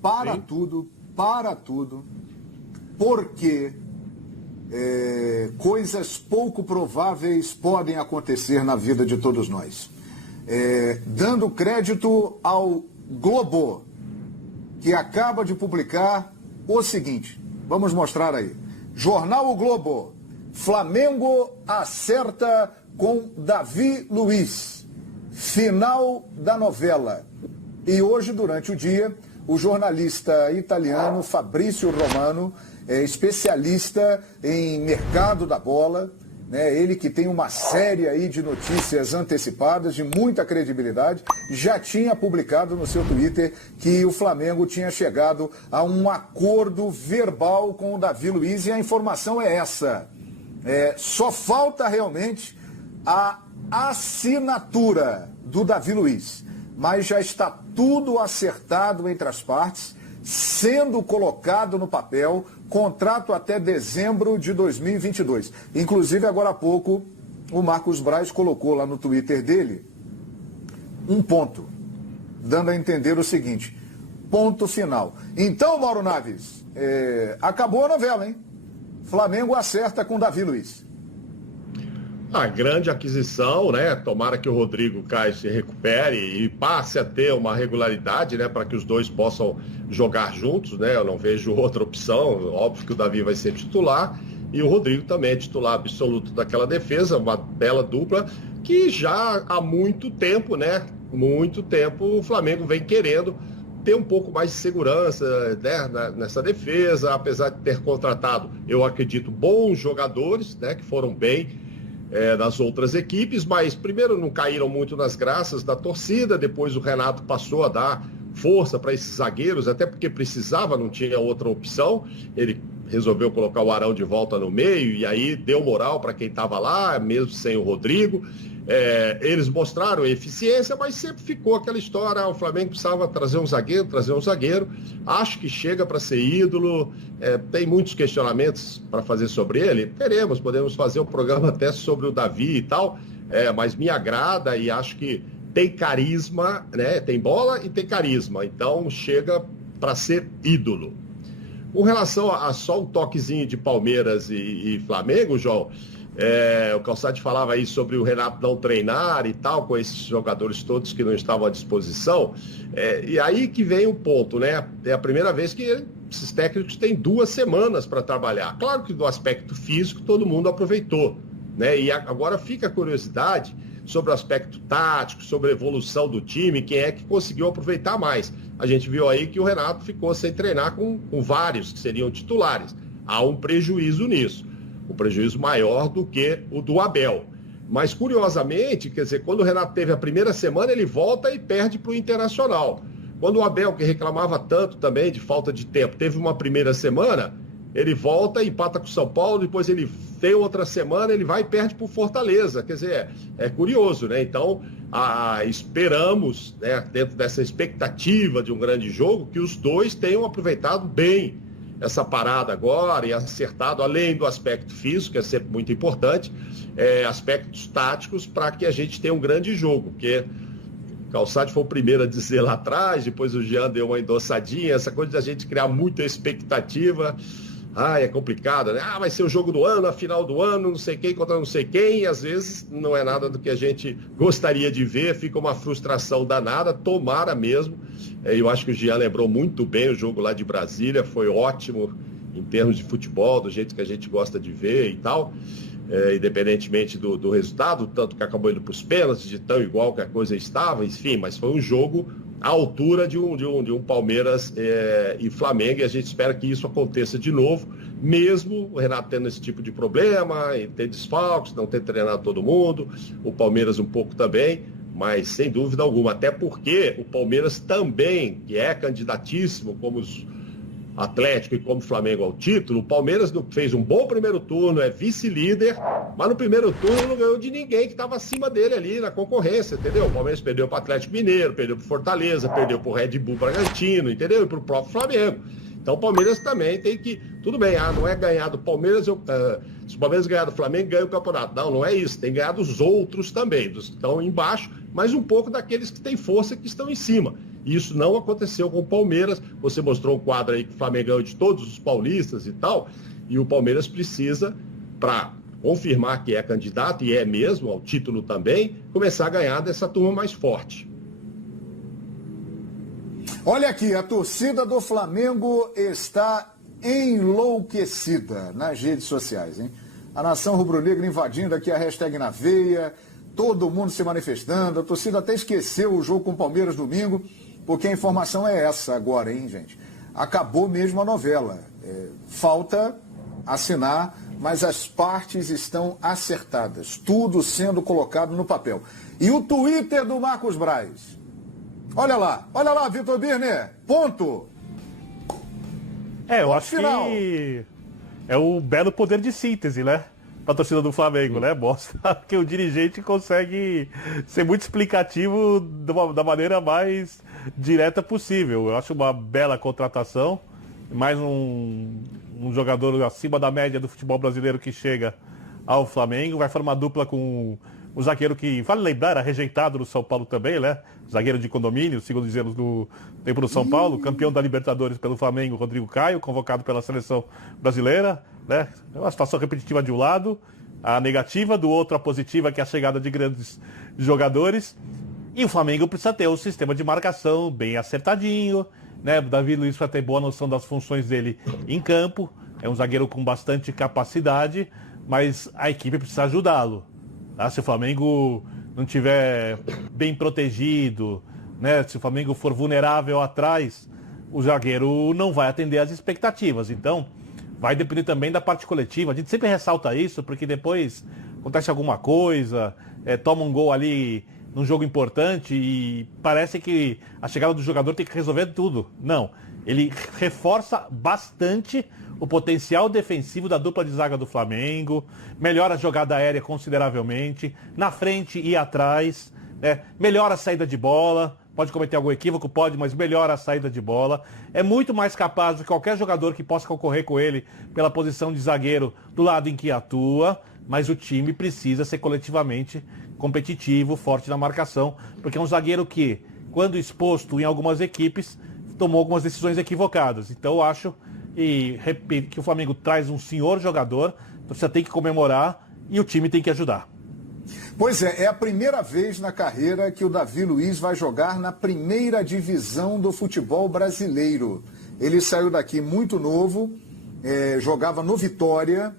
para tudo, porque coisas pouco prováveis podem acontecer na vida de todos nós. Dando crédito ao Globo, que acaba de publicar o seguinte, vamos mostrar aí. Jornal O Globo, Flamengo acerta com Davi Luiz, final da novela. E hoje, durante o dia, o jornalista italiano Fabrício Romano, especialista em mercado da bola, né, ele que tem uma série aí de notícias antecipadas, de muita credibilidade, já tinha publicado no seu Twitter que o Flamengo tinha chegado a um acordo verbal com o Davi Luiz, e a informação é essa. Só falta realmente a assinatura do Davi Luiz, mas já está tudo acertado entre as partes, sendo colocado no papel, contrato até dezembro de 2022. Inclusive, agora há pouco, o Marcos Braz colocou lá no Twitter dele um ponto, dando a entender o seguinte, ponto final. Então, Mauro Naves, acabou a novela, hein? Flamengo acerta com Davi Luiz. A grande aquisição, né? Tomara que o Rodrigo Caio se recupere e passe a ter uma regularidade, né? Para que os dois possam jogar juntos, né? Eu não vejo outra opção. Óbvio que o Davi vai ser titular e o Rodrigo também é titular absoluto daquela defesa, uma bela dupla que já há muito tempo, né? Muito tempo o Flamengo vem querendo ter um pouco mais de segurança, né, nessa defesa, apesar de ter contratado, eu acredito, bons jogadores, né? Que foram bem das outras equipes, mas primeiro não caíram muito nas graças da torcida, depois o Renato passou a dar força para esses zagueiros, até porque precisava, não tinha outra opção, ele resolveu colocar o Arão de volta no meio, e aí deu moral para quem estava lá, mesmo sem o Rodrigo. Eles mostraram eficiência, mas sempre ficou aquela história, o Flamengo precisava trazer um zagueiro, acho que chega para ser ídolo, tem muitos questionamentos para fazer sobre ele, podemos fazer um programa até sobre o Davi e tal, mas me agrada e acho que tem carisma, né? Tem bola e tem carisma, então chega para ser ídolo. Com relação a só um toquezinho de Palmeiras e Flamengo, João, o Calçade falava aí sobre o Renato não treinar e tal, com esses jogadores todos que não estavam à disposição, e aí que vem o ponto, né? É a primeira vez que esses técnicos têm 2 semanas para trabalhar. Claro que do aspecto físico todo mundo aproveitou, né? E agora fica a curiosidade sobre o aspecto tático, sobre a evolução do time, quem é que conseguiu aproveitar mais. A gente viu aí que o Renato ficou sem treinar com vários que seriam titulares. Há um prejuízo nisso, um prejuízo maior do que o do Abel. Mas, curiosamente, quer dizer, quando o Renato teve a primeira semana, ele volta e perde para o Internacional. Quando o Abel, que reclamava tanto também de falta de tempo, teve uma primeira semana, ele volta e empata com o São Paulo, depois ele tem outra semana, ele vai e perde para o Fortaleza. Quer dizer, é curioso, né? Então, esperamos, né, dentro dessa expectativa de um grande jogo, que os dois tenham aproveitado bem essa parada agora e acertado, além do aspecto físico, que é sempre muito importante, aspectos táticos para que a gente tenha um grande jogo, porque o Calçade foi o primeiro a dizer lá atrás, depois o Jean deu uma endossadinha, essa coisa de a gente criar muita expectativa, é complicado, né? Vai ser o jogo do ano, a final do ano, não sei quem contra não sei quem, e às vezes não é nada do que a gente gostaria de ver, fica uma frustração danada, tomara mesmo. Eu acho que o Jean lembrou muito bem o jogo lá de Brasília, foi ótimo em termos de futebol, do jeito que a gente gosta de ver e tal, independentemente do resultado, tanto que acabou indo para os pênaltis, de tão igual que a coisa estava, enfim, mas foi um jogo à altura de um Palmeiras e Flamengo, e a gente espera que isso aconteça de novo, mesmo o Renato tendo esse tipo de problema, e ter desfalques, não ter treinado todo mundo, o Palmeiras um pouco também, mas sem dúvida alguma, até porque o Palmeiras também, que é candidatíssimo como os Atlético e como Flamengo ao título, o Palmeiras fez um bom primeiro turno, é vice-líder, mas no primeiro turno não ganhou de ninguém que estava acima dele ali na concorrência, entendeu? O Palmeiras perdeu para o Atlético Mineiro, perdeu para o Fortaleza, perdeu para o Red Bull Bragantino, entendeu? E para o próprio Flamengo. Então o Palmeiras também tem que... Tudo bem, não é ganhar do Palmeiras, se o Palmeiras ganhar do Flamengo, ganha o campeonato. Não é isso, tem que ganhar dos outros também, dos que estão embaixo, mas um pouco daqueles que têm força que estão em cima. E isso não aconteceu com o Palmeiras. Você mostrou um quadro aí que o Flamengo ganhou de todos os paulistas e tal, e o Palmeiras precisa, para confirmar que é candidato, e é mesmo, ao título também, começar a ganhar dessa turma mais forte. Olha aqui, a torcida do Flamengo está enlouquecida nas redes sociais, hein? A nação rubro-negra invadindo aqui a hashtag na veia, todo mundo se manifestando, a torcida até esqueceu o jogo com o Palmeiras domingo, porque a informação é essa agora, hein, gente? Acabou mesmo a novela. Falta assinar, mas as partes estão acertadas, tudo sendo colocado no papel. E o Twitter do Marcos Braz. Olha lá, Vitor Birner, ponto. Eu acho que é o belo poder de síntese, né? Para a torcida do Flamengo, né? Mostra que o dirigente consegue ser muito explicativo da maneira mais direta possível. Eu acho uma bela contratação, mais um jogador acima da média do futebol brasileiro que chega ao Flamengo, vai formar dupla com o zagueiro que, vale lembrar, era rejeitado no São Paulo também, né? Zagueiro de condomínio, segundo dizemos do tempo do São Paulo, campeão da Libertadores pelo Flamengo, Rodrigo Caio, convocado pela seleção brasileira, né? É uma situação repetitiva de um lado, a negativa, do outro a positiva, que é a chegada de grandes jogadores. E o Flamengo precisa ter um sistema de marcação bem acertadinho, né? O Davi Luiz vai ter boa noção das funções dele em campo, é um zagueiro com bastante capacidade, mas a equipe precisa ajudá-lo. Tá? Se o Flamengo não tiver bem protegido, né? Se o Flamengo for vulnerável atrás, o zagueiro não vai atender às expectativas. Então, vai depender também da parte coletiva. A gente sempre ressalta isso, porque depois acontece alguma coisa, toma um gol ali num jogo importante e parece que a chegada do jogador tem que resolver tudo. Não, ele reforça bastante o potencial defensivo da dupla de zaga do Flamengo, melhora a jogada aérea consideravelmente, na frente e atrás, melhora a saída de bola, pode cometer algum equívoco, pode, mas melhora a saída de bola, é muito mais capaz de qualquer jogador que possa concorrer com ele pela posição de zagueiro do lado em que atua, mas o time precisa ser coletivamente competitivo, forte na marcação, porque é um zagueiro que, quando exposto em algumas equipes, tomou algumas decisões equivocadas. Então eu acho que o Flamengo traz um senhor jogador, você tem que comemorar e o time tem que ajudar. Pois é a primeira vez na carreira que o Davi Luiz vai jogar na primeira divisão do futebol brasileiro. Ele saiu daqui muito novo, jogava no Vitória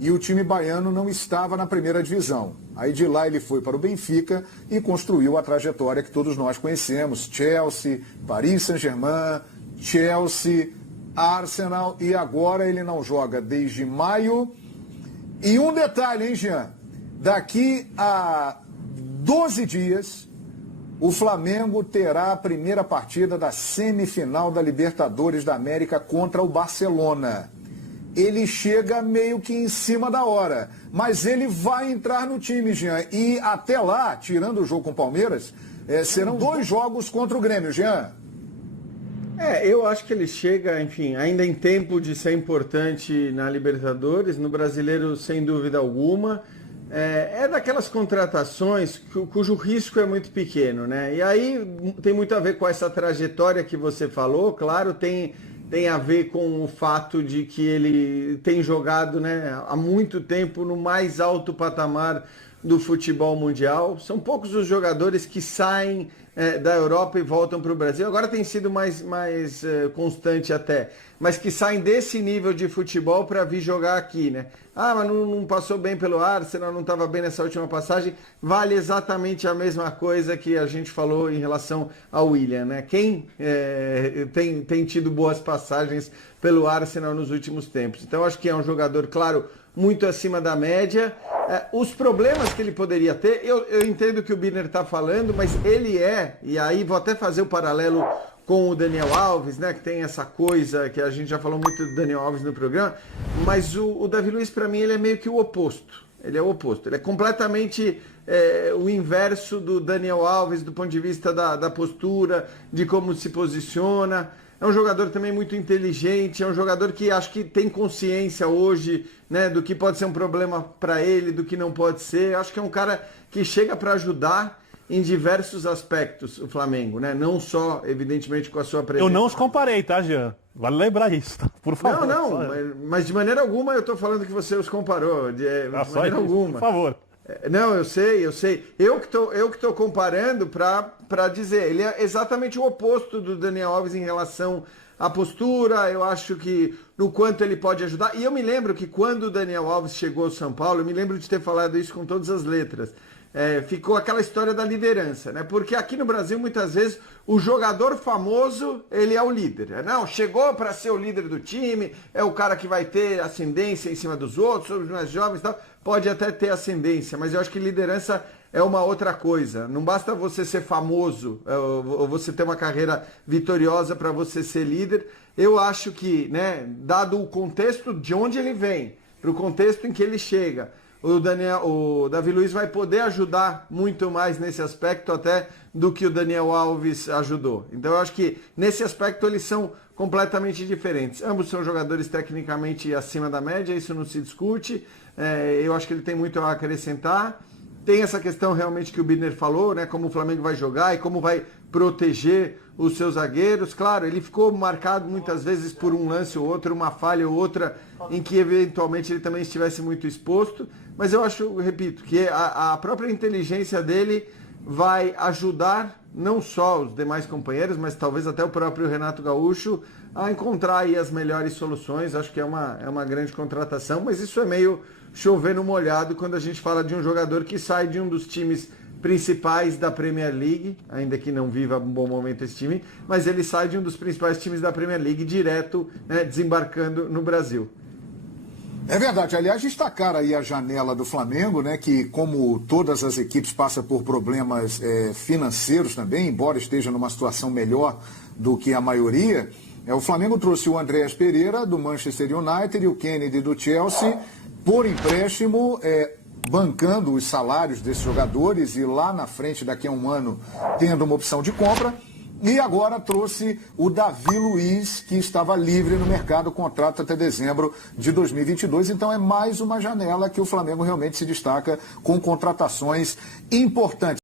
e o time baiano não estava na primeira divisão. Aí de lá ele foi para o Benfica e construiu a trajetória que todos nós conhecemos. Chelsea, Paris Saint-Germain, Chelsea, Arsenal, e agora ele não joga desde maio. E um detalhe, hein, Jean? Daqui a 12 dias, o Flamengo terá a primeira partida da semifinal da Libertadores da América contra o Barcelona. Ele chega meio que em cima da hora, mas ele vai entrar no time, Jean. E até lá, tirando o jogo com o Palmeiras, serão 2 jogos contra o Grêmio, Jean. Eu acho que ele chega, enfim, ainda em tempo de ser importante na Libertadores, no Brasileiro sem dúvida alguma. É daquelas contratações cujo risco é muito pequeno, né? E aí tem muito a ver com essa trajetória que você falou, claro, tem a ver com o fato de que ele tem jogado, né, há muito tempo no mais alto patamar do futebol mundial. São poucos os jogadores que saem da Europa e voltam para o Brasil. Agora tem sido mais constante até, mas que saem desse nível de futebol para vir jogar aqui, né? Mas não passou bem pelo Arsenal, não estava bem nessa última passagem. Vale exatamente a mesma coisa que a gente falou em relação ao William, né? Quem tem tido boas passagens pelo Arsenal nos últimos tempos. Então acho que é um jogador, claro, muito acima da média. Os problemas que ele poderia ter, eu entendo que o Birner está falando, mas ele e aí vou até fazer o paralelo com o Daniel Alves, né, que tem essa coisa que a gente já falou muito do Daniel Alves no programa, mas o Davi Luiz, para mim, ele é meio que o oposto. Ele é o oposto. Ele é completamente o inverso do Daniel Alves, do ponto de vista da postura, de como se posiciona. É um jogador também muito inteligente, é um jogador que acho que tem consciência hoje, né, do que pode ser um problema para ele, do que não pode ser. Acho que é um cara que chega para ajudar em diversos aspectos o Flamengo, né? Não só, evidentemente, com a sua presença. Eu não os comparei, tá, Jean? Vale lembrar isso, tá? Por favor. Não, mas de maneira alguma eu estou falando que você os comparou, de maneira alguma. Por favor. Não, eu sei. Eu que tô comparando para dizer, ele é exatamente o oposto do Daniel Alves em relação à postura, eu acho que no quanto ele pode ajudar. E eu me lembro que quando o Daniel Alves chegou ao São Paulo, eu me lembro de ter falado isso com todas as letras. Ficou aquela história da liderança, né? Porque aqui no Brasil, muitas vezes, o jogador famoso, ele é o líder. Não, chegou para ser o líder do time, é o cara que vai ter ascendência em cima dos outros, sobre os mais jovens e tal. Pode até ter ascendência, mas eu acho que liderança é uma outra coisa. Não basta você ser famoso, ou você ter uma carreira vitoriosa para você ser líder. Eu acho que, né, dado o contexto de onde ele vem, para o contexto em que ele chega, o Davi Luiz vai poder ajudar muito mais nesse aspecto até do que o Daniel Alves ajudou. Então eu acho que nesse aspecto eles são completamente diferentes. Ambos são jogadores tecnicamente acima da média, isso não se discute. Eu acho que ele tem muito a acrescentar. Tem essa questão realmente que o Birner falou, né? Como o Flamengo vai jogar e como vai proteger os seus zagueiros. Claro, ele ficou marcado muitas vezes por um lance ou outro, uma falha ou outra, em que eventualmente ele também estivesse muito exposto. Mas eu acho, repito, que a própria inteligência dele vai ajudar não só os demais companheiros, mas talvez até o próprio Renato Gaúcho a encontrar aí as melhores soluções. Acho que é uma grande contratação, mas isso é meio chover no molhado quando a gente fala de um jogador que sai de um dos times principais da Premier League, ainda que não viva um bom momento esse time, mas ele sai de um dos principais times da Premier League direto, né, desembarcando no Brasil. É verdade. Aliás, destacar aí a janela do Flamengo, né, que como todas as equipes passa por problemas financeiros também, embora esteja numa situação melhor do que a maioria. O Flamengo trouxe o Andréas Pereira do Manchester United e o Kennedy do Chelsea por empréstimo, bancando os salários desses jogadores e lá na frente, daqui a um ano, tendo uma opção de compra. E agora trouxe o Davi Luiz, que estava livre no mercado, contrato até dezembro de 2022. Então é mais uma janela que o Flamengo realmente se destaca com contratações importantes.